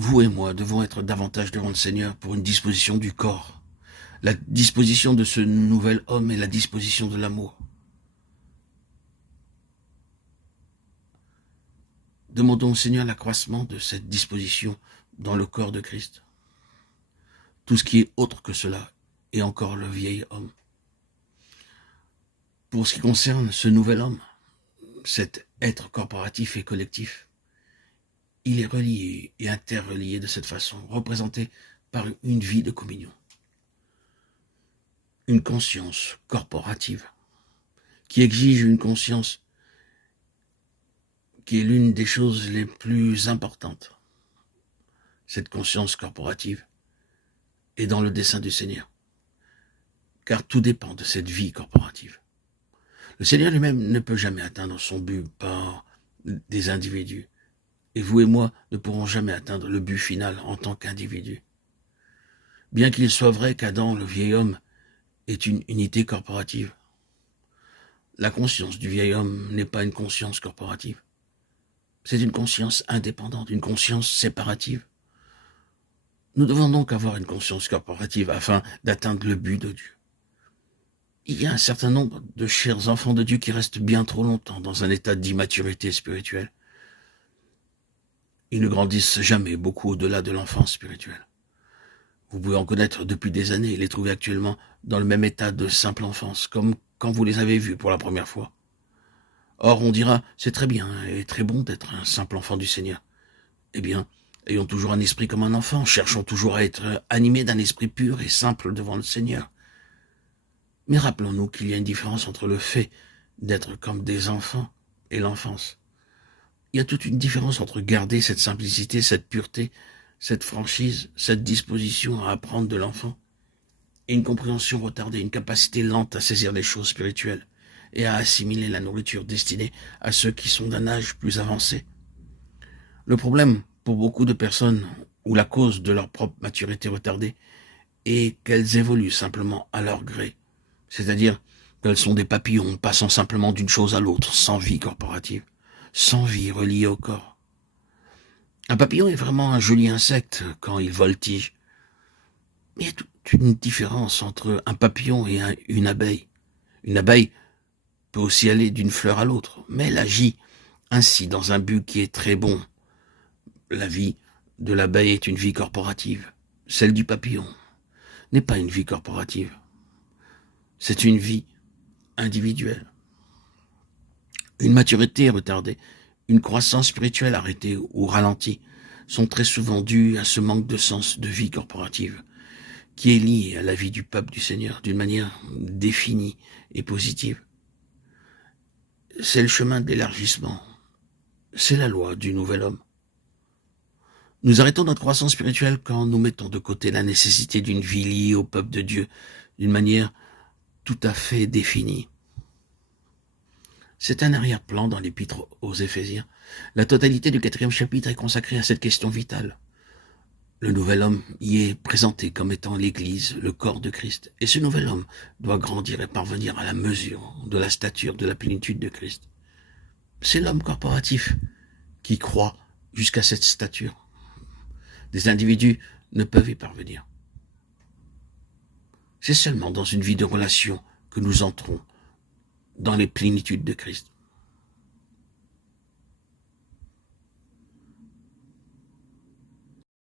vous et moi devons être davantage devant le Seigneur pour une disposition du corps. La disposition de ce nouvel homme est la disposition de l'amour. Demandons au Seigneur l'accroissement de cette disposition dans le corps de Christ. Tout ce qui est autre que cela est encore le vieil homme. Pour ce qui concerne ce nouvel homme, cet être corporatif et collectif, il est relié et interrelié de cette façon, représenté par une vie de communion. Une conscience corporative qui exige une conscience qui est l'une des choses les plus importantes. Cette conscience corporative est dans le dessein du Seigneur, car tout dépend de cette vie corporative. Le Seigneur lui-même ne peut jamais atteindre son but par des individus, et vous et moi ne pourrons jamais atteindre le but final en tant qu'individus. Bien qu'il soit vrai qu'Adam, le vieil homme, est une unité corporative, la conscience du vieil homme n'est pas une conscience corporative. C'est une conscience indépendante, une conscience séparative. Nous devons donc avoir une conscience corporative afin d'atteindre le but de Dieu. Il y a un certain nombre de chers enfants de Dieu qui restent bien trop longtemps dans un état d'immaturité spirituelle. Ils ne grandissent jamais beaucoup au-delà de l'enfance spirituelle. Vous pouvez en connaître depuis des années et les trouver actuellement dans le même état de simple enfance, comme quand vous les avez vus pour la première fois. Or, on dira, c'est très bien et très bon d'être un simple enfant du Seigneur. Eh bien, ayons toujours un esprit comme un enfant, cherchons toujours à être animés d'un esprit pur et simple devant le Seigneur. Mais rappelons-nous qu'il y a une différence entre le fait d'être comme des enfants et l'enfance. Il y a toute une différence entre garder cette simplicité, cette pureté, cette franchise, cette disposition à apprendre de l'enfant, et une compréhension retardée, une capacité lente à saisir les choses spirituelles et à assimiler la nourriture destinée à ceux qui sont d'un âge plus avancé. Le problème pour beaucoup de personnes, ou la cause de leur propre maturité retardée, est qu'elles évoluent simplement à leur gré, c'est-à-dire qu'elles sont des papillons passant simplement d'une chose à l'autre, sans vie corporative, sans vie reliée au corps. Un papillon est vraiment un joli insecte quand il voltige. Mais il y a toute une différence entre un papillon et une abeille. Une abeille peut aussi aller d'une fleur à l'autre, mais elle agit ainsi dans un but qui est très bon. La vie de l'abeille est une vie corporative. Celle du papillon n'est pas une vie corporative. C'est une vie individuelle. Une maturité retardée, une croissance spirituelle arrêtée ou ralentie sont très souvent dues à ce manque de sens de vie corporative qui est lié à la vie du peuple du Seigneur d'une manière définie et positive. C'est le chemin de l'élargissement. C'est la loi du nouvel homme. Nous arrêtons notre croissance spirituelle quand nous mettons de côté la nécessité d'une vie liée au peuple de Dieu d'une manière tout à fait définie. C'est un arrière-plan dans l'épître aux Éphésiens. La totalité du 4e chapitre est consacrée à cette question vitale. Le nouvel homme y est présenté comme étant l'Église, le corps de Christ. Et ce nouvel homme doit grandir et parvenir à la mesure de la stature de la plénitude de Christ. C'est l'homme corporatif qui croit jusqu'à cette stature. Des individus ne peuvent y parvenir. C'est seulement dans une vie de relation que nous entrons dans les plénitudes de Christ.